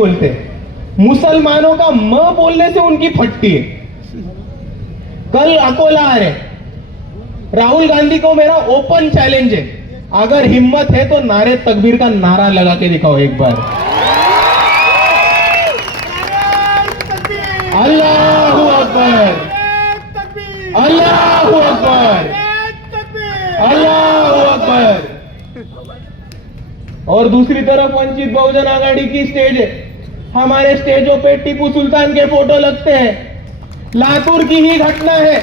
बोलते, मुसलमानों का म बोलने से उनकी फटती है। कल अकोला आ रहे, राहुल गांधी को मेरा ओपन चैलेंज है, अगर हिम्मत है तो नारे तकबीर का नारा लगा के दिखाओ एक बार। अल्लाहू अकबर, अल्लाहू अकबर, अल्लाहू अकबर। और दूसरी तरफ वंचित बहुजन आघाड़ी की स्टेज है, हमारे स्टेजों पे टीपू सुल्तान के फोटो लगते हैं। लातूर की ही घटना है,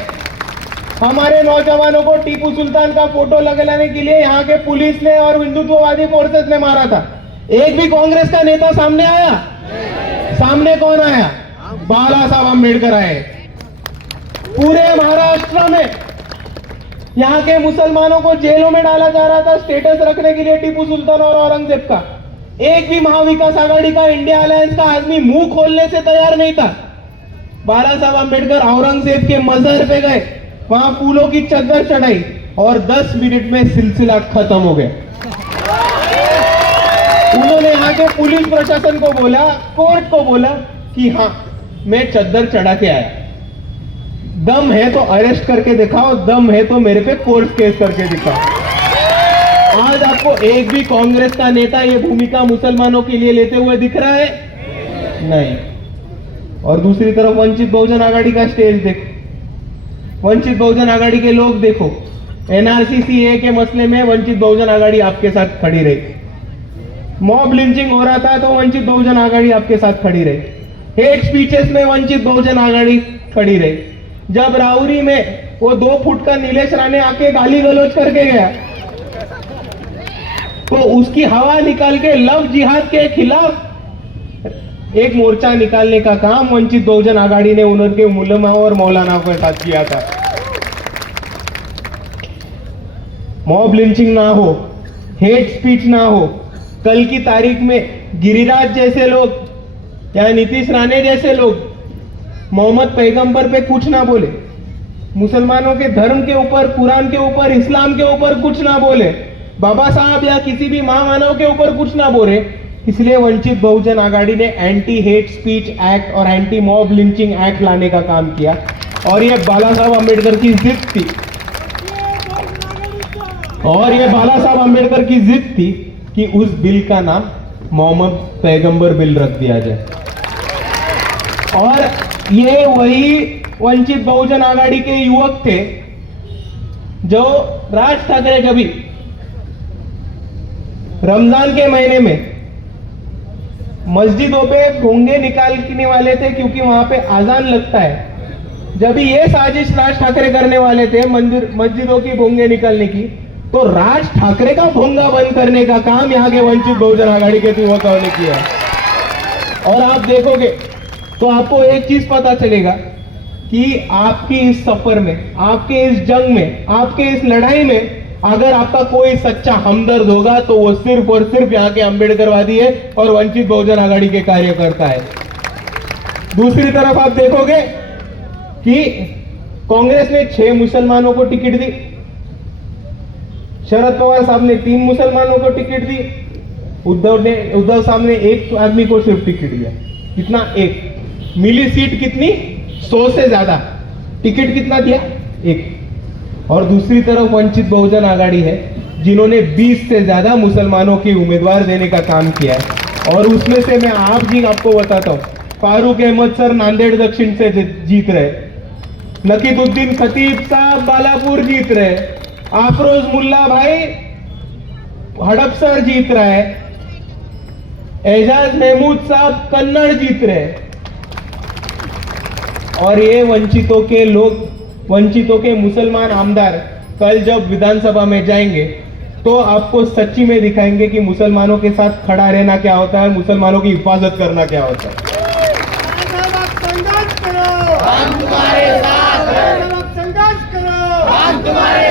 हमारे नौजवानों को टीपू सुल्तान का फोटो लगाने के लिए यहाँ के पुलिस ने और हिंदुत्ववादी फोर्सेस ने मारा था। एक भी कांग्रेस का नेता सामने आया? सामने कौन आया? बाला साहब अम्बेडकर आए। पूरे महाराष्ट्र में यहाँ के मुसलमानों को जेलों में डाला जा रहा था स्टेटस रखने के लिए टीपू सुल्तान और औरंगजेब का। एक भी महाविकास आघाड़ी का, इंडिया अलायंस का आदमी मुंह खोलने से तैयार नहीं था। बाला साहब अम्बेडकर औरंगजेब के मजहर पे गए, वहां फूलों की चद्दर चढ़ाई और 10 मिनट में सिलसिला खत्म हो गया। उन्होंने यहाँ के पुलिस प्रशासन को बोला, कोर्ट को बोला कि हाँ मैं चद्दर चढ़ा के आया, दम है तो अरेस्ट करके दिखाओ, दम है तो मेरे पे कोर्ट केस करके दिखाओ। आज आपको एक भी कांग्रेस का नेता ये भूमिका मुसलमानों के लिए लेते हुए दिख रहा है? नहीं। और दूसरी तरफ वंचित बहुजन आघाड़ी का स्टेज देखो, वंचित बहुजन आघाड़ी के लोग देखो, एनआरसी सीए के मसले में वंचित बहुजन आघाड़ी आपके साथ खड़ी रही। मॉब लिंचिंग हो रहा था तो वंचित बहुजन आघाड़ी आपके साथ खड़ी रही। हेट स्पीचेस में वंचित बहुजन आघाड़ी खड़ी रही। जब राउरी में वो 2 फुट का नीलेश राणे आके गाली गलौज करके गया तो उसकी हवा निकाल के लव जिहाद के खिलाफ एक मोर्चा निकालने का काम वंचित बहुजन आघाड़ी ने उनके उलमाओं और मौलाना के साथ किया था। मॉब लिंचिंग ना हो, हेट स्पीच ना हो, कल की तारीख में गिरिराज जैसे लोग या नीतीश राणे जैसे लोग मोहम्मद पैगंबर पे कुछ ना बोले, मुसलमानों के धर्म के ऊपर, कुरान के ऊपर, इस्लाम के ऊपर कुछ ना बोले, बाबा साहब या किसी भी महामानव के ऊपर कुछ ना बोले, इसलिए वंचित बहुजन आघाड़ी ने एंटी हेट स्पीच एक्ट और एंटी मॉब लिंचिंग एक्ट लाने का काम किया। और ये बाला साहब अम्बेडकर की जिद थी, और ये बाला साहब अम्बेडकर की जिद थी कि उस बिल का नाम मोहम्मद पैगंबर बिल रख दिया जाए। और ये वही वंचित बहुजन आघाड़ी के युवक थे जो राज ठाकरे कभी रमजान के महीने में मस्जिदों पे भोंगे निकालने वाले थे, क्योंकि वहां पे आजान लगता है। जब ये साजिश राज ठाकरे करने वाले थे मस्जिदों की भोंगे निकालने की, तो राज ठाकरे का भोंगा बंद करने का काम यहाँ के वंचित बहुजन आघाड़ी के युवकों ने किया। और आप देखोगे तो आपको एक चीज पता चलेगा कि आपकी इस सफर में, आपके इस जंग में, आपके इस लड़ाई में अगर आपका कोई सच्चा हमदर्द होगा तो वो सिर्फ और सिर्फ यहाँ के अंबेडकरवादी है और वंचित बहुजन आघाड़ी के कार्यकर्ता है। दूसरी तरफ आप देखोगे कि कांग्रेस ने 6 मुसलमानों को टिकट दी, शरद पवार साहब ने 3 मुसलमानों को टिकट दी, उद्धव साहब ने 1 आदमी को सिर्फ टिकट दिया। कितना? 1। मिली सीट कितनी? 100 से ज्यादा। टिकट कितना दिया? 1। और दूसरी तरफ वंचित बहुजन आघाड़ी है जिन्होंने 20 से ज्यादा मुसलमानों के उम्मीदवार देने का काम किया है। और उसमें से मैं आपको बताता हूं, फारूक अहमद सर नांदेड़ दक्षिण से जीत रहे, नकीदुद्दीन खतीब साहब बालापुर जीत रहे, आफरोज मुल्ला भाई हड़पसर जीत रहा है, एजाज महमूद साहब कन्नड़ जीत रहे। और ये वंचितों के लोग, वंचितों के मुसलमान आमदार कल जब विधानसभा में जाएंगे तो आपको सच्ची में दिखाएंगे कि मुसलमानों के साथ खड़ा रहना क्या होता है, मुसलमानों की हिफाजत करना क्या होता है। हम तुम्हारे साथ हैं, संघर्ष करो, हम तुम्हारे